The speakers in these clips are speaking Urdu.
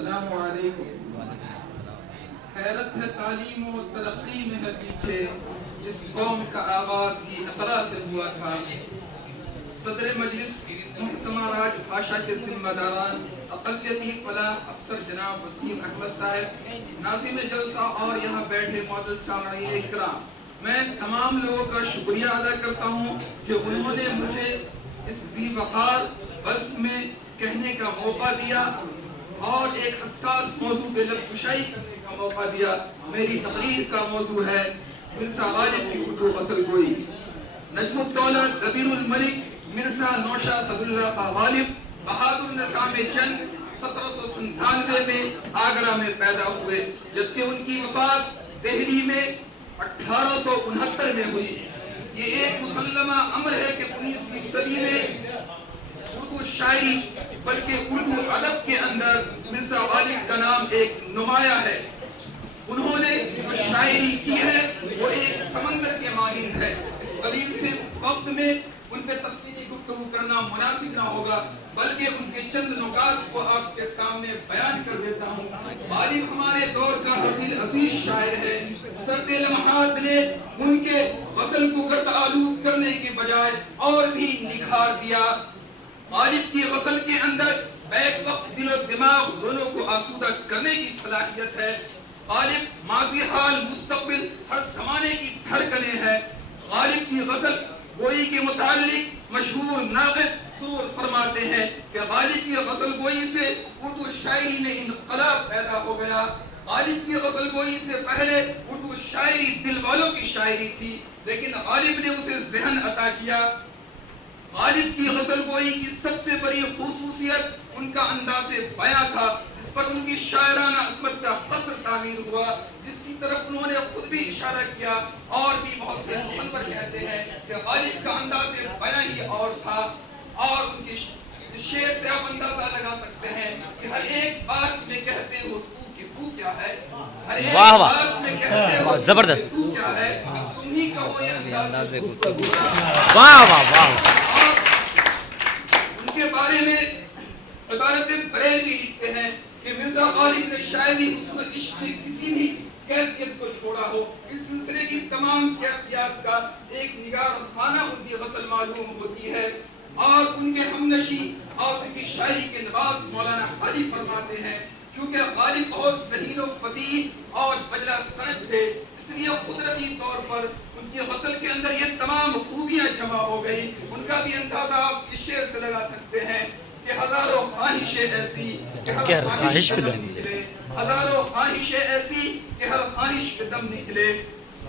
السلام علیکم. حیرت ہے تعلیم و ترقی میں ہے پیچھے، اس قوم کا آغاز ہی اقرا سے ہوا تھا. صدر مجلس محکمہ راج بھاشا کے ذمہ داران اقلیتی فلاح افسر جناب وسیم احمد صاحب، ناظم جلسہ اور یہاں بیٹھے معزز سامعین اکرام، میں تمام لوگوں کا شکریہ ادا کرتا ہوں کہ انہوں نے مجھے اس ذی وقار بس میں کہنے کا موقع دیا اور ایک حساس موضوع پہ لب کشائی کرنے کا موقع دیا. میری تقریر کا موضوع ہے مرزا غالب کی اردو غزل گوئی. نجم الدولہ دبیر الملک مرزا نوشا صد اللہ کا غالب بہادر نظام جنگ 1797 میں آگرہ میں پیدا ہوئے، جبکہ ان کی وفات دہلی میں 1869 میں ہوئی. یہ ایک مسلمہ امر ہے کہ 19ویں صدی میں اردو شاعری بلکہ اردو ادب کے اندر مرزا غالب کا نام ایک نمایاں ہے. انہوں نے جو شاعری کی ہے وہ ایک سمندر کے مانند ہے. اس قلیل سے وقت میں ان پہ تفصیلی گفتگو کرنا مناسب نہ ہوگا، بلکہ ان کے چند نکات کو آپ کے سامنے بیان کر دیتا ہوں. غالب ہمارے دور کا دل عزیز شاعر ہے. سرد لمحات نے ان کے غزل کو گرد آلود کرنے کے بجائے اور بھی نکھار دیا. غالب کی غزل کے اندر بیک وقت دل و دماغ دونوں کو آسودہ کرنے کی صلاحیت ہے. غالب ماضی حال مستقبل ہر زمانے کی دھڑکنیں ہے. غالب کی غزل گوئی کے متعلق مشہور ناقد سور فرماتے ہیں کہ غالب کی غزل گوئی سے اردو شاعری میں انقلاب پیدا ہو گیا. غالب کی غزل گوئی سے پہلے اردو شاعری دل والوں کی شاعری تھی، لیکن غالب نے اسے ذہن عطا کیا. غالب کی غزل گوئی کی سب سے بڑی خصوصیت ان کا انداز بیاں تھا، جس پر ان کی شاعرانہ عظمت کا قصر تعمیر ہوا، جس کی طرف انہوں نے خود بھی اشارہ کیا. اور بھی بہت سے سخنور کہتے ہیں کہ غالب کا انداز بیاں ہی اور تھا. اور ان کی شعر سے آپ اندازہ لگا سکتے ہیں کہ ہر ایک بات میں کہتے ہو تو کہ تو کیا ہے، ہر ایک بات میں کہتے ہو زبردست تو کیا ہے، تم ہی کہو یہ انداز گفتگو. واہ واہ واہ. ان کے بارے میں عبارت بریلوی لکھتے ہیں کہ مرزا غالب نے شاعری حسن و عشق کی کسی بھی کیفیت کو چھوڑا ہو. اس سلسلے کی تمام کیفیات کا ایک نگار خانہ ان کی غزل معلوم ہوتی ہے. اور ان کے ہمنشی اور ان کی شاعری کے نواز مولانا حاجی فرماتے ہیں چونکہ غالب بہت ذہین و فطیح اور بجلا سنج تھے، اس لیے قدرتی طور پر ان کی غزل کے اندر یہ تمام خوبیاں جمع ہو گئی. ان کا بھی اندازہ آپ اس شعر سے لگا سکتے ہیں کہ ہزاروں خواہشیں ایسی کہ ہر خواہش پہ دم نکلے، ہزاروں خواہشیں ایسی کہ ہر خواہش پہ دم نکلے.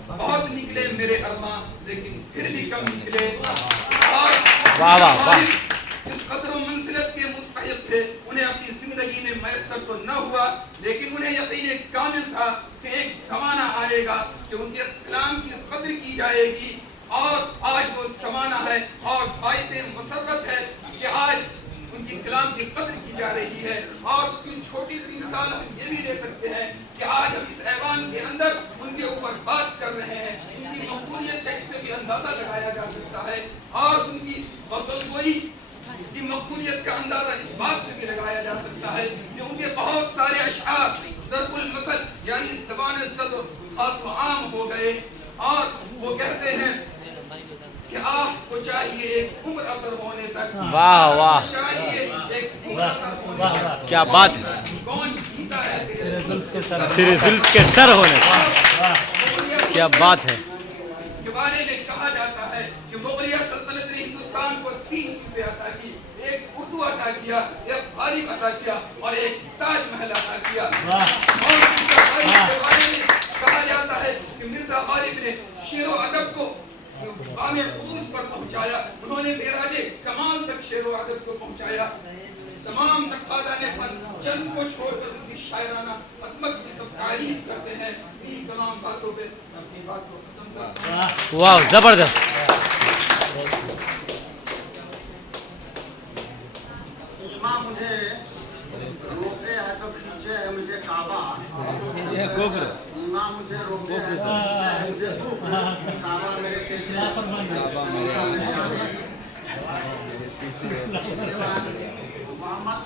بہت نکلے میرے ارمان لیکن پھر بھی کم نکلے. واہ واہ واہ. اس قدر و منزلت کے مستحق تھے. انہیں اپنی زندگی میں میسر تو نہ ہوا، لیکن انہیں یقین کامل تھا کہ ایک زمانہ آئے گا کہ ان کے کلام کی قدر کی جائے گی. اور آج وہ زمانہ ہے اور باعث مسرت ہے کہ آج ان کی کلام کی قدر کی جا رہی ہے. اور اس کی چھوٹی سی مثال ہم یہ بھی دے سکتے ہیں کہ آج ہم اس ایوان کے اندر ان کے اوپر بات کر رہے ہیں. ان کی مقبولیت کا اس سے بھی اندازہ لگایا جا سکتا ہے. اور ان کی غزل گوئی کی مقبولیت کا اندازہ اس بات سے بھی لگایا جا سکتا ہے کہ ان کے بہت سارے اشعار ضرب المثل یعنی زبان زد خاص و عام ہو گئے. اور وہ کہتے ہیں کہ آپ کو چاہیے ایک عمر اثر ہونے تک، واہ واہ، چاہیے ایک عمر اثر ہونے تک. کیا بات ہے. کون جیتا ہے تیرے زلف کے سر ہونے تک. کیا بات ہے. کے بارے میں کہا جاتا ہے کہ مغلیہ سلطنت نے ہندوستان کو 3 چیزیں عطا کی. ایک اردو عطا کیا، ایک غالب عطا کیا اور ایک تاج محل عطا کیا. اور مرزا غالب کے بارے میں کہا جاتا ہے کہ مرزا غالب نے شعر و ادب کو مقام عروج پر پہنچایا. انہوں نے معراج کمال تک شعر و ادب کو پہنچایا. تمام نقادان فن چند کو چھوڑ کر ان کی شاعرانہ عظمت کی سب تعریف کرتے ہیں. ان تمام باتوں پہ اپنی بات کو ختم کرتا ہوں. واہ زبردست. امام مجھے روکے ہے تو کھینچے ہے مجھے کعبہ، امام مجھے روکے ہے تو کھینچے ہے مجھے کعبہ. میرے سلسلے محمد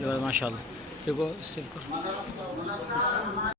زبردست ماشاء اللہ دیکھو صرف مدرسہ